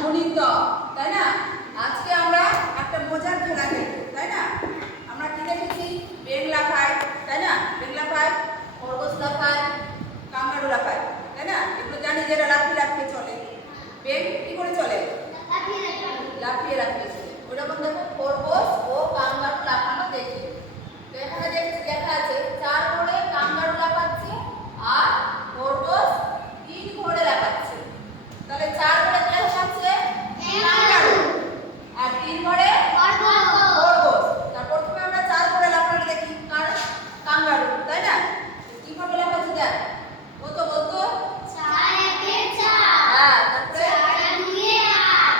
গুণিতক, তাই না? আজকে আমরা একটা মজার খেলা খেলবো, তাই না? আমরা কি দেখেছি? বেগ লাফায়, তাই না? বেগ লাফায়, খরগোশ লাফায়, কাঙ্গারু লাফায়, তাই না? এগুলো জানি যে এরা লাফিয়ে লাফিয়ে চলে। বেগ কি করে চলে? লাফিয়ে লাফিয়ে চলে। ওরকম দেখো খরগোশ ও কাঙ্গারু লাফানো দেখি। তো এখানে দেখা আছে 4 ঘোড়ে কাঙ্গারু লাফাচ্ছে আর খরগোশ 3 ঘোড়ে লাফাচ্ছে। তাহলে 4 ঘোড়ে কে লাফাচ্ছে? কাঙ্গারু। আর 3 ঘোড়ে খরগোশ। তারপর প্রথমে আমরা 4 ঘোড়ে লাফানো দেখি কাঙ্গারু, তাই না? কিভাবে লাফাচ্ছে দেখ। বলতো 4 একে 4। হ্যাঁ, তারপরে 4 দুইয়ে 8,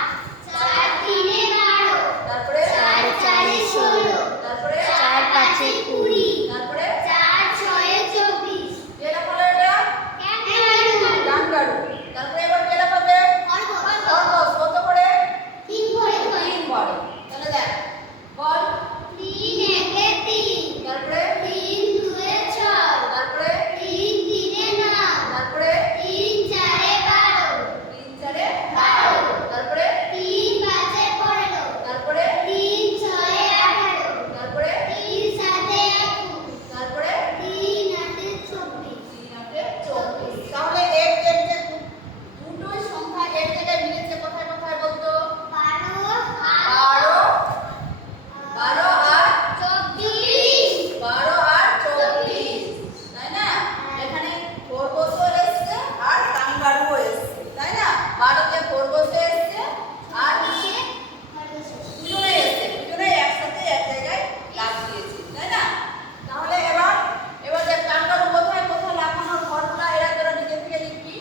4 তিনে 12, তারপরে 4 চারে 16, তারপরে 4 পাঁচে 20, তারপরে 4 ছয়ে 24। কে লাফালো এটা? কাঙ্গারু। তারপরে এবার কে লাফাবে? খরগোশ। কত করে? 3 ঘোড়ে। 3 ঘোড়ে। তাহলে দেখ বল। 3 একে 3, তারপরে 3 দুয়ে 6, তারপরে 3 তিনে 9, তারপরে 3 চারে 12, 3 চারে 12, তারপরে 3 পাঁচে 15, তারপরে 3 ছয়ে 18, তারপরে 3 সাতে 21, তারপরে 3 আটে 24, 3 আটে 24। তাহলে এর যে দুটোই সংখ্যা এর জায়গায় মিলেছে কোথায় কোথায় বলতো? 12 আর 24, 12 আর 24, তাই না? এখানে খরগোশও এসছে আর কাঙ্গারুও এসছে, তাই না? 12 তে খরগোশও এসছে আর দুজনেই এসছে, দুজনেই একসাথে এক জায়গায় লাফ দিয়েছে, তাই না? তাহলে এবার দেখ কাঙ্গারু কোথায় কোথায় লাফানোর ঘটনা এরা তোরা নিজে থেকে লিখবি।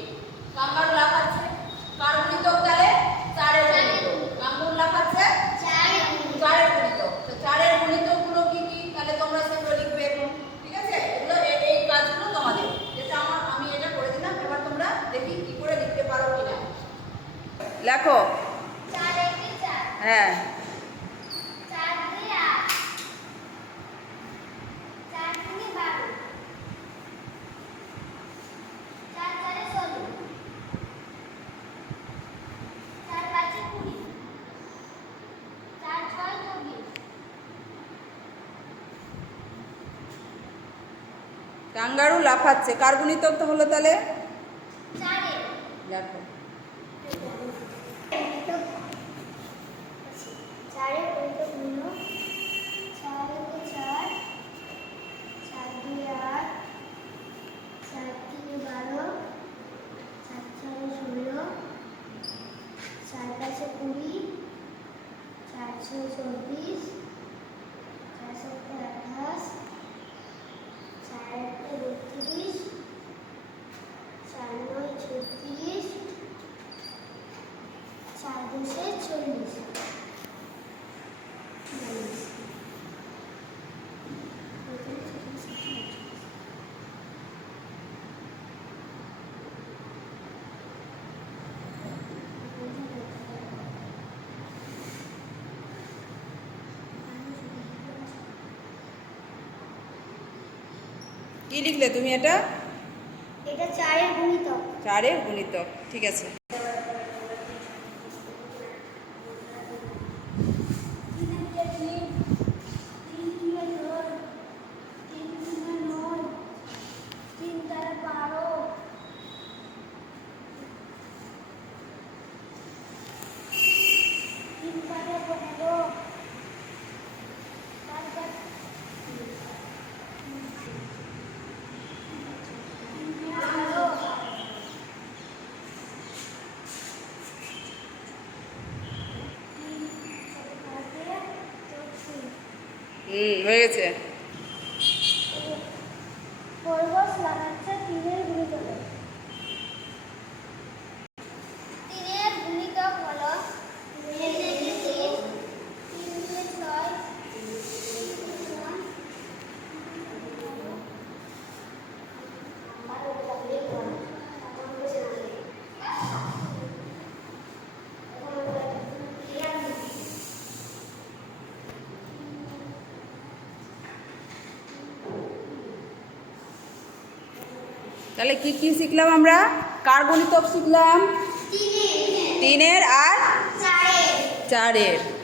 কাঙ্গারু লাফাচ্ছে কার গুণিতক? তাহলে 4 এর গুণিতক। কাঙ্গারু লাফাচ্ছে 4 এর গুণিতক। তো 4 এর গুণিতক গুলো কি কি? তাহলে তোমরা সেগুলো লিখবে এখন, ঠিক আছে? এগুলো এই কাজগুলো তোমাদের, যেটা আমি এটা করে দিলাম। এবার তোমরা দেখি কি করে লিখতে পারো কিনা। লেখো। 4 একে 4, হ্যাঁ, 4 দুইয়ে 8, 4 তিনে 12, 4 চারে 16, 4 পাঁচে 20, 4 ছয়ে 24। কাঙ্গারু লাফাচ্ছে কার গুণিতক হলো তাহলে? 4 এর। দেখো 4 এর গুণিতক হলো 4 একে 4, 4 দুইয়ে 8, 4 তিনে 12, 4 ছয়ে 16, 4 পাঁচে 20, 4 ছয়ে 24, 4 সাতে 28, 4 আটে 32, 4 নয়ে 36, 4 দশে 40। কি লিখলে তুমি এটা? এটা 4 এর গুণিতক। 4 এর গুণিতক, ঠিক আছে। হয়ে গেছে। খরগোশ লাফাচ্ছে 3 এর গুণিতকে। 3 এর গুণিতক হলো 3 থেকে 3, 3 দুয়ে 6, তাহলে কি কি শিখলাম আমরা? কার গুণিতক শিখলাম? 3 এর। তিনের আর চারের চারের